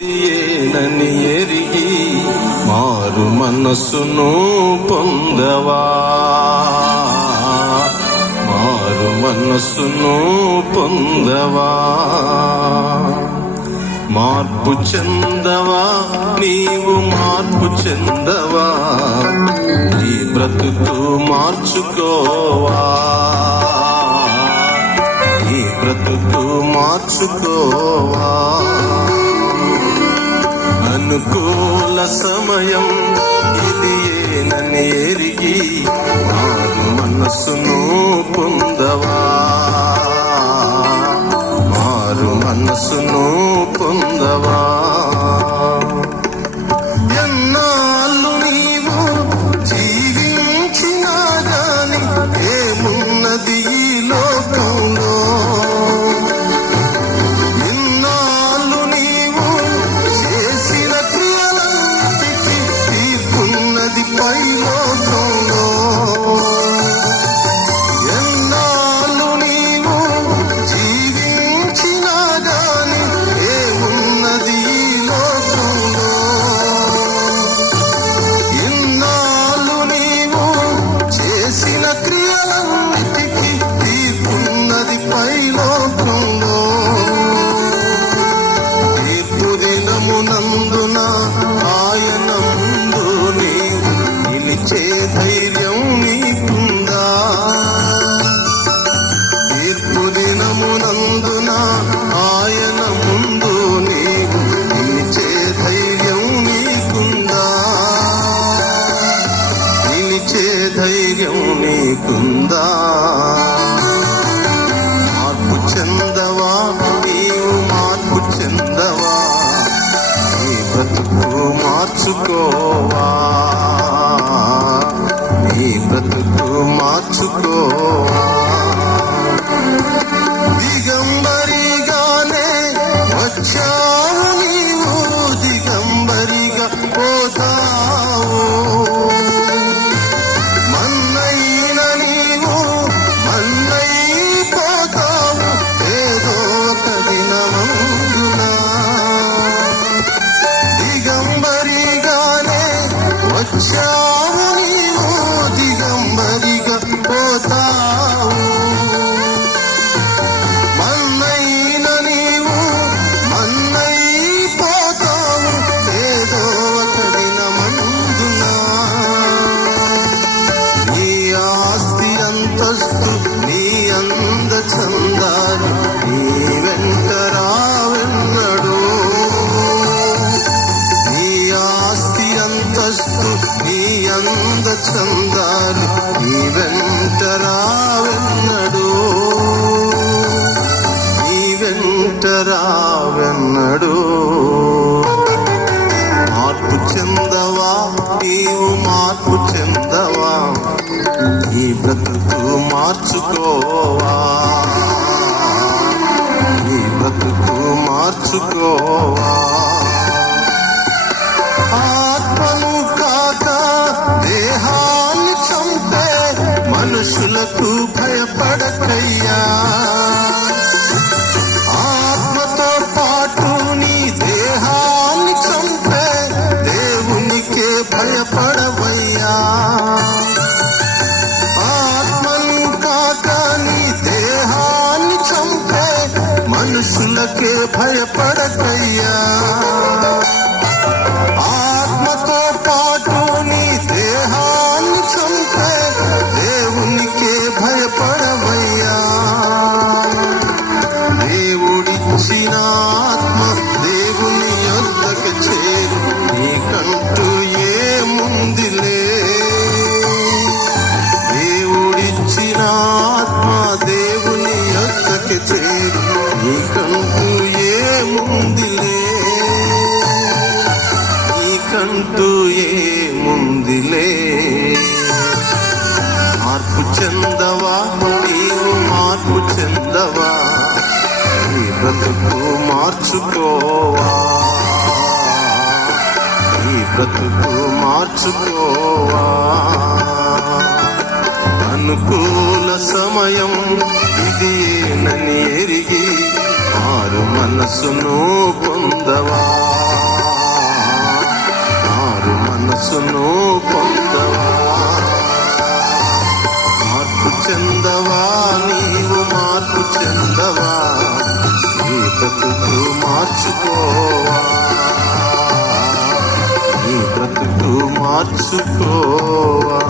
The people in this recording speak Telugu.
ఏనని ఎరిగి మారు మనస్సును పొందవా, మారు మనస్సును పొందవా. మార్పు చెందవా, నీవు మార్పు చెందవా, నీ బ్రతుకు మార్చుకోవా, నీ బ్రతుకు మార్చుకోవా. అనుకూల సమయం ఇది ఏనని ఎరిగి మారు మనస్సును పొందవా, మారు మనస్సును పొందవా. ఎన్నాళ్ళు నీవు జీవించినా గాని ఏమున్నది ఈ లోకంలో, ఎన్నాళ్ళు నీవు చేసిన క్రియలన్నిటికీ తీర్పున్నది పైలోకంలో. ఎన్నాళ్ళు నీవు జీవించినా గాని ఏమున్నది ఈ లోకంలో, ఎన్నాళ్ళు నీవు చేసిన క్రియలన్నిటికీ తీర్పున్నది పైలోకంలో. తీర్పు దినమునందున ఆయన ముందు నీవు నిలిచే ధైర్యం నీకుందా, తీర్పు దినమునందున ఆయన ముందు నీవు నిలిచే ధైర్యం నీకుందా, నిలిచే ధైర్యం నీకుందా. మార్పు చెందవా, నీవు మార్పు చెందవా, నీ బ్రతుకు మార్చుకోవా, నీ బ్రతుకు మార్చుకోవా. దిగంబరిగానే వచ్చావు నీవు, దిగంబరిగా పోతావు. మన్నైన నీవు మన్నైపోతావు ఏదో ఒక దినమందున. దిగంబరిగానే వచ్చావు నీవు, దిగంబరిగా పోతావు. మన్నైన నీవు మన్నైపోతావు ఏదో ఒక దినమందున. నీ ఆస్తి అంతస్తు నీ అంద చందాలు నీ వెంట రావెన్నడు, నీ ఆస్తి అంతస్తు నీ అంద చందాలు నీ వెంట రావెన్నడు, నీ వెంట రావెన్నడు. మార్పు చెందవా, నీవు మార్పు చెందవా, నీ బ్రతుకు మార్చుకోవా, నీ బ్రతుకు మార్చుకోవా. ఆత్మను కాక దేహాన్ని చంపే మనుషులకు భయపడకయ్యా, ఆత్మతో పాటు నీ దేహాన్ని చంపే దేవునికే భయపడవయ్యా. ఆత్మను కాక నీ దేహాన్ని చంపే మనుషులకే భయపడకయ్యా, ఆత్మతో పాటు నీ దేహాన్ని చంపే దేవునికే భయపడవయ్యా. దేవుడిచ్చిన ఆత్మ దేవుని యొద్దకు చేరు, నీకంటూ ఏముందిలే. దేవుడిచ్చిన ఆత్మ దేవుని యొద్దకు చేరు, నీకంటూ ఏముందిలే, నీకంటూ ఏముందిలే. మార్పు చెందవా, నీవు మార్పు చెందవా, నీ బ్రతుకు మార్చుకోవా, నీ బ్రతుకు మార్చుకోవా. అనుకూల సమయం ఇది ఏనని ఎరిగి మారు మనసును పొందవా. బ్రతుకు మార్చుకోవా, నీ బ్రతుకు మార్చుకోవా.